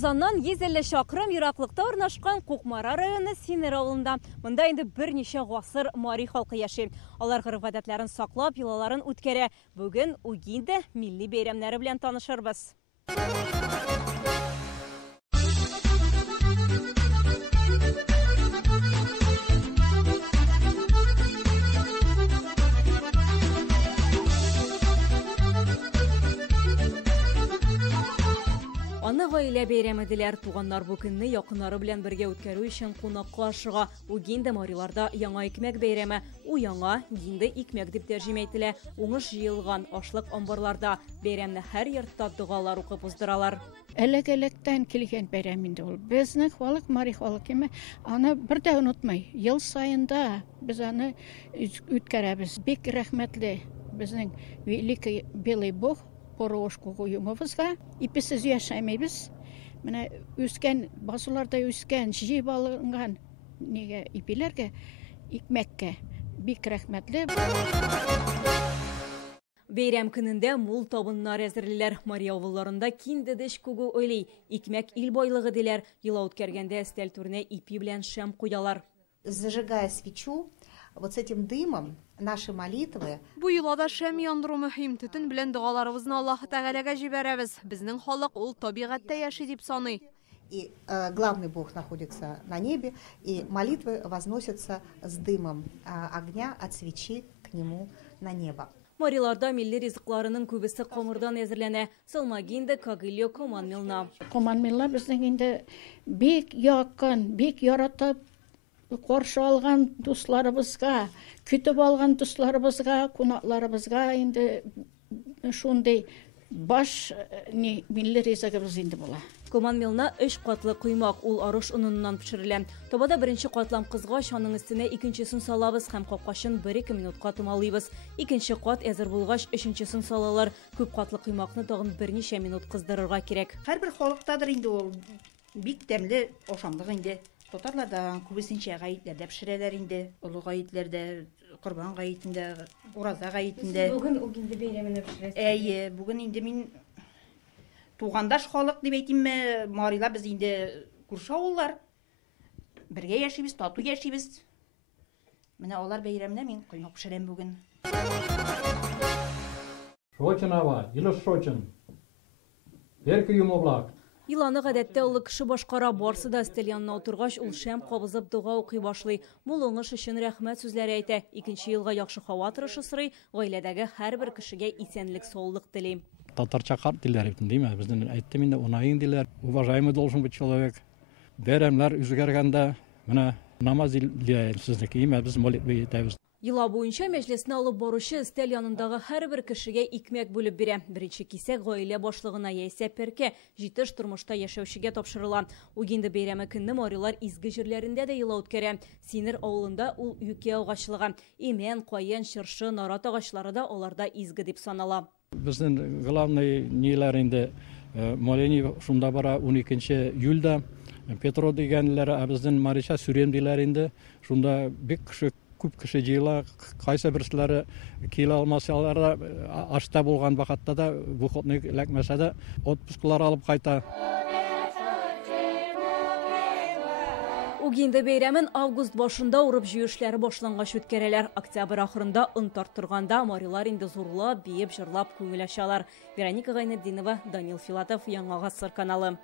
Казаннан 150 шақырым ераклыкта орнашкан Кукмара районы Синер авылында. Мында инде берничә гасыр мари халкы яши. Алар гырыф-гадәтләрен саклап, йолаларын үткәрә. Бүген Угинде милли бәйрәмнәре белән танышырбыз. Аны гаилә бәйрәме диләр. Туганнар бу көнне якыннары белән бергә үткәрү өчен кунакка ашыга. Угинде мариларда яңа икмәк бәйрәме. У яңа динде икмәк дип тәрҗемә ителә. Уңыш җыелган ашлык амбарларда бәйрәмне һәр йортта дугалар укып уздыралар. Элек-электән килгән бәйрәм инде ул. Безнең халык, мари халык име, аны бер дә онытмый. Ел сайында без аны үткәрәбез. Бик рәхмәтле безнең великий белый бог Порошку куюмыбызга. Ипсез яшәмәйбез. Менә үскән, басуларда үскән, җыеп алынган нигә ипиләргә, икмәккә бик рәхмәтле. Бәйрәм көнендә мул табыннар әзерлиләр. Мария авылларында киндедеш күгү ойлый. Икмәк ил байлыгы диләр. Йола үткәргәндә өстәл түренә ипи белән шәм куялар. Зажигая свечу, вот с этим дымом наши молитвы. Бу йолада шәм яндыру мөһим. Төтен белән дугаларыбызны Аллаһ Тәгаләгә җибәрәбез. Безнең халык ул табигатьтә яши дип саный. И главный бог находится на небе, и молитвы возносятся с дымом огня от свечи к нему на небо. Мариларда милли ризыкларының күбесе камырдан әзерләнә. Салмагинде, Кагыльо, Команмилна. Команмилна безнең инде бик якын, бик яратып каршы алган дусларыбызга, көтеп алган дусларыбызга, кунакларыбызга инде шундый баш милли ризыгыбыз инде була. Команмилна 3 катлы куймак, ул арыш уныннан пешерелә. Табада беренче катлам кызгач, аның өстенә икенчесен салабыз һәм капкачын 1-2 минутка томалыйбыз. Икенче кат әзер булгач, өченчесен салалар. Күп катлы куймакны тагын берничә минут кыздырырга кирәк. Һәрбер халыктадыр инде ул бик тәмле ашамлык инде. Татарларда күбесенчә гаетләрдә пешерәләр инде. Олы гаетләрдә, Корбан гаетендә, Ураза гаетендә. Бүген Угинде бәйрәменә пешерәсез. Әйе, бүген инде мин тугандаш халык дип әйтимме, марилар без инде күрше авыллар. Бергә яшибез, тату яшибез. Менә алар бәйрәменә мин куймак пешерәм бүген. Шочынава, илы шочын. Берки юмоблак. Йыланы гадәттә улы кеше башкара, барсы да өстәл янына утыргач, ул шәм кабызып дуга укый башлый. Мул уңыш өчен рәхмәт сүзләре әйтә. Икенче елга яхшы һава торышы сорый, гаиләдәге һәрбер кешегә исәнлек, саулык телим. Татарча карт диләр димме, безнең әйттем инде, унаен диләр. Уважаемый должен быть человек. Бәйрәмнәр үзгәргәндә, менә намаз диләр сезнеке, без молитва итәбез. Йыла буенча мәҗлесне алып баручы өстәл янындагы һәрбер кешегә икмәк бүлеп бирә. Беренче кисәк гаилә башлыгына яисә перкә, җитеш тормышта яшәүчегә тапшырыла. Угинде бәйрәме көнне марилар изге җирләрендә дә йыла үткәрә. Синер авылында ул юкә агачлыгы, имән, каен, чыршы, нарат агачлары да аларда изге дип санала. Безнең главный ниләрендә моление шунда бара 12 июльдә Петро дигәнләре, безнең Мариша Сүрем диләр инде. Шунда бик күп кеше җыела, кайсы берсләре килә алмасалар да, ашта булган вакытта да, выходный эләкмәсә дә, отпусклар алып кайта. Угинде бәйрәмен август башында урып җыешләре башлангач үткәрәләр. Октябрь ахырында ын тарттырганда марилар инде зурлап, биеп, җырлап күңел ачалар. Вероника Гайнетдинова, Данил Филатов, Яңа Гасыр каналы.